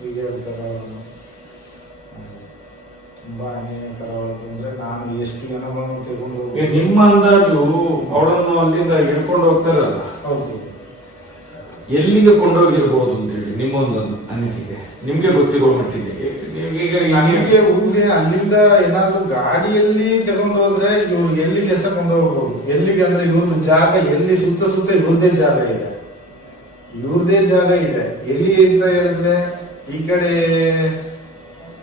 ವಿಜಯಕರವನ್ನು ತುಂಬಾ ಅನ್ಯಾಯಕರವಾದಂದ್ರೆ ನಾನು ಎಷ್ಟು ಜನಗಳನ್ನು ತಗೊಂಡು ನಿಮ್ಮ ಅಂದಾಜು ಅವಳನ್ನು ಅಲ್ಲಿಂದ ಹಿಡ್ಕೊಂಡು ಹೋಗ್ತಾರಲ್ಲ ಹೌದು. ಎಲ್ಲಿಗೆ ಕೊಂಡೋಗಿರ್ಬೋದು ಅಂತ ಹೇಳಿ ನಿಮ್ಮೊಂದು ಅನಿಸಿಕೆ. ನಿಮ್ಗೆ ಗೊತ್ತಿರೋ ಮಟ್ಟಿಗೆ. ನಿಮಗೆ ನನಗೆ ಅಲ್ಲಿಂದ ಏನಾದ್ರೂ ಗಾಡಿಯಲ್ಲಿ ತಗೊಂಡು ಹೋದ್ರೆ ಇವ್ರು ಎಲ್ಲಿಗೆ ಎಸಕೊಂಡು ಹೋಗ್ಬೋದು. ಎಲ್ಲಿಗೆ ಅಂದ್ರೆ ಇವ್ರ ಜಾಗ ಎಲ್ಲಿ ಸುತ್ತ ಸುತ್ತ ಇವ್ರದೇ ಜಾಗ ಇದೆ. ಇವ್ರದೇ ಜಾಗ ಇದೆ. ಎಲ್ಲಿ ಅಂತ ಹೇಳಿದ್ರೆ ಈ ಕಡೆ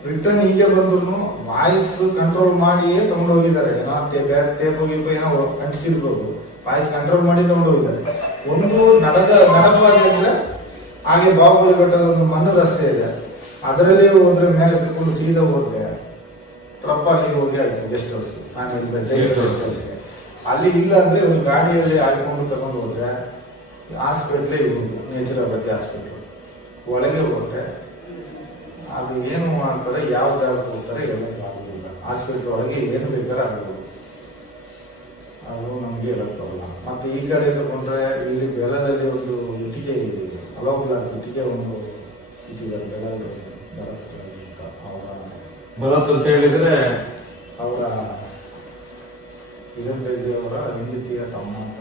ರಿಟರ್ನ್ ಹಿಂಗೆ ಬಂದ್ರು ವಾಯ್ಸ್ ಕಂಟ್ರೋಲ್ ಮಾಡಿಯೇ ತಗೊಂಡು ಹೋಗಿದ್ದಾರೆ ಬೇರೆ ಟೇಪ್ ಗೀಪ್ ಏನೋ ಅಂಟಿಸಿರ್ಬೋದು. ವಾಯ್ಸ್ ಕಂಟ್ರೋಲ್ ಮಾಡಿ ತಗೊಂಡು ಹೋಗಿದ್ದಾರೆ ಒಂದು ನಡೆದ ನಡಪಾದೆ ಅಂದ್ರೆ ಹಾಗೆ ಬಾಹುಬಲಿ ಬೆಟ್ಟದ ಒಂದು ಮಣ್ಣು ರಸ್ತೆ ಇದೆ. ಅದರಲ್ಲಿ ಹೋದ್ರೆ ಮೇಲೆ ತಗೊಂಡು ಸೀದಾ ಹೋದ್ರೆ ಟ್ರಪ್ ಅಲ್ಲಿ ಹೋಗಿ ಆಯ್ತು ಗೆಸ್ಟ್ ಹೌಸ್ ನಾನು ಹೇಳಿದ ಜೈಲ್ ಗೆಸ್ಟ್ ಹೌಸ್ಗೆ ಅಲ್ಲಿ ಇಲ್ಲ ಅಂದ್ರೆ ಒಂದು ಗಾಡಿಯಲ್ಲಿ ಹಾಕೊಂಡು ತಗೊಂಡು ಹೋದ್ರೆ ಹಾಸ್ಪಿಟ್ಲೇ ನೇಚರಲ್ ಬಗ್ಗೆ ಹಾಸ್ಪಿಟ್ಲ್ ಒಳಗೆ ಹೋದ್ರೆ ಅದು ಏನು ಮಾಡ್ತಾರೆ ಯಾವ ಜಾಗಕ್ಕೆ ಹೋಗ್ತಾರೆ ಹೇಳಕ್ ಆಗುದಿಲ್ಲ ಹಾಸ್ಪಿಟ್ಲ್ ಒಳಗೆ ಏನು ಬೇಕಾದ್ರೆ ಆಗೋದು ಅದು ನಮ್ಗೆ ಹೇಳಕ್ ಬರಲ್ಲ. ಮತ್ತೆ ಈ ಕಡೆ ತಗೊಂಡ್ರೆ ಇಲ್ಲಿ ಬೆಲದಲ್ಲಿ ಒಂದು ಇಟ್ಟಿಗೆ ಇದೆ. ಅಲೋಬ್ಲ ಇಟ್ಟಿಗೆ ಒಂದು ಇಟ್ಟಿದ್ದಾರೆ ಬೆಳಗ್ಗೆ ಅವರ ಭರತ್ ಅಂತ ಹೇಳಿದ್ರೆ ಅವರ ಕಿರಣ್ ರೆಡ್ಡಿ ಅವರ ಹೆಂಡತಿಯ ತಮ್ಮ ಅಂತ.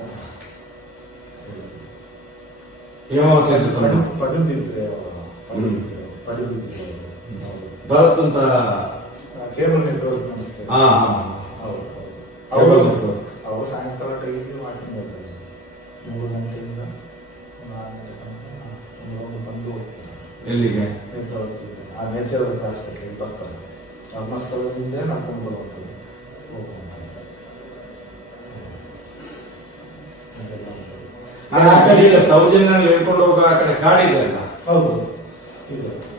ಪಡುಬಿದ್ರೆ ಅವರ. ಪಡುಬಿದ್ರೆ. ಅಂತ ಕೇಬಲ್ ನೆಟ್ವರ್ಕ್ ಹಾ ಹಾ. ಹೌದು. ಅವರು network. ಅವರು ಸಾಯಂಕಾಲ ಟೈಮಿಗೆ ವಾಕಿಂಗ್ ಬರ್ತಾರೆ ಮೂರು ಗಂಟೆಯಿಂದ ನಾಲ್ಕು ಗಂಟೆ ತನಕ ಒಂದು ರೌಂಡ್ ಬಂದು ಎಲ್ಲಿಗೆ? ಆ ನೇಚರ್ ಹಾಸ್ಪಿಟಲ್ ಬರ್ತಾರೆ. ಧರ್ಮಸ್ಥಳದಿಂದ ನಡ್ಕೊಂಡು ಬರುವಂಥದ್ದು. ಹೋಗುವಂಥದ್ದು. ಅದೆಲ್ಲ ಉಂಟು. ಆ ಕಡೆ ಈಗ ಸೌಜನ್ಯ ಹೇಳ್ಕೊಂಡು ಹೋಗೋ ಆ ಕಡೆ ಕಾಡಿದೆ ಅಲ್ಲ? ಹೌದು.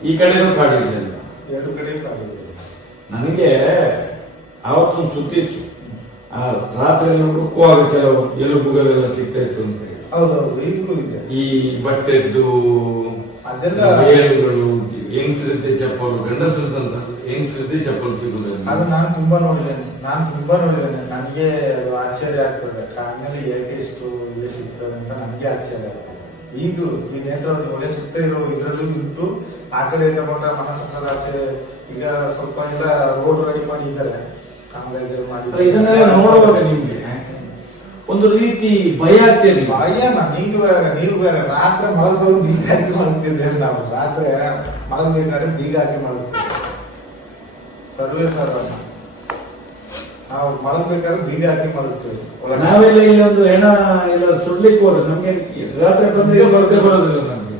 ಈ ಕಡೆನೂ ಕಾಡಿದೆ ಅಲ್ಲ ಎರಡು ಕಡೆ ಕಾಡಿದೆ ನನಗೆ ಆವತ್ತೊಂದು ಸುತ್ತಿತ್ತು ಆ ರಾತ್ರಿ ಹುಡುಕುವಾಗ ಕೆಲವು ಎಲುಬುಗಳೆಲ್ಲ ಸಿಗ್ತಾ ಇತ್ತು ಅಂತ ಹೇಳಿ. ಹೌದೌದು ಈಗಲೂ ಇದೆ. ಈ ಬಟ್ಟೆದ್ದು ಅದೆಲ್ಲ ಬೇರುಗಳು ಚಪ್ಪಲ್ ಚಪ್ಪಲು ಗಂಡಸರದಂತ ಹೆಂಗಸರದ್ದೇ ಚಪ್ಪಲು ಸಿಗುದಿಲ್ಲ ಅದು ನಾನು ತುಂಬಾ ನೋಡಿದ್ದೇನೆ. ನಾನು ತುಂಬಾ ನೋಡಿದ್ದೇನೆ. ನನಗೆ ಅದು ಆಶ್ಚರ್ಯ ಆಗ್ತದೆ. ಕಾಡಿನಲ್ಲಿ ಏಕೆ ಇಷ್ಟು ಇಲ್ಲಿ ಸಿಗ್ತದೆ ಅಂತ ನನಗೆ ಆಶ್ಚರ್ಯ ಆಗ್ತದೆ. ಈಗಲೂ ಈ ನೇತ್ರಾವತಿ ಒಳ್ಳೆ ಸುತ್ತ ಇರೋ ಇದರಲ್ಲೂ ಇಟ್ಟು ಆ ಕಡೆ ತಗೊಂಡ್ರೆ ಮನಸ್ಸದ ಆಚೆ ಈಗ ಸ್ವಲ್ಪ ಎಲ್ಲ ರೋಡ್ ರೆಡಿ ಮಾಡಿದ್ದಾರೆ ನೋಡುವಾಗ ನಿಮ್ಗೆ. ಒಂದು ರೀತಿ ಭಯ ಆಗ್ತಿರ್ಲಿಲ್ಲ ಭಯನ ನೀವು ಬೇರೆ ನೀವು ಬೇರೆ. ರಾತ್ರಿ ಮಲಗೋ ಬೀಗ ಹಾಕಿ ಮಲಗ್ತಿದ್ದೇವೆ ನಾವು. ರಾತ್ರಿ ಮಲಗ್ಬೇಕಾದ್ರೆ ಬೀಗ ಹಾಕಿ ಮಾಡುತ್ತೇವೆ ಸರ್ವೇ ಸಾಧಾರಣ ನಾವು ಮಲಗ್ಬೇಕಾದ್ರೆ ಬೀಗ ಹಾಕಿ ಮಲಗ್ತೇವೆ. ನಾವೆಲ್ಲ ಇಲ್ಲಿ ಒಂದು ಹೆಣ ಎಲ್ಲ ಸುಡ್ಲಿಕ್ಕೆ ಹೋದ್ರೆ. ನಮ್ಗೆ ರಾತ್ರಿ ಬಂದ್ರೆ ಬರೋದಿಲ್ಲ ನಮ್ಗೆ.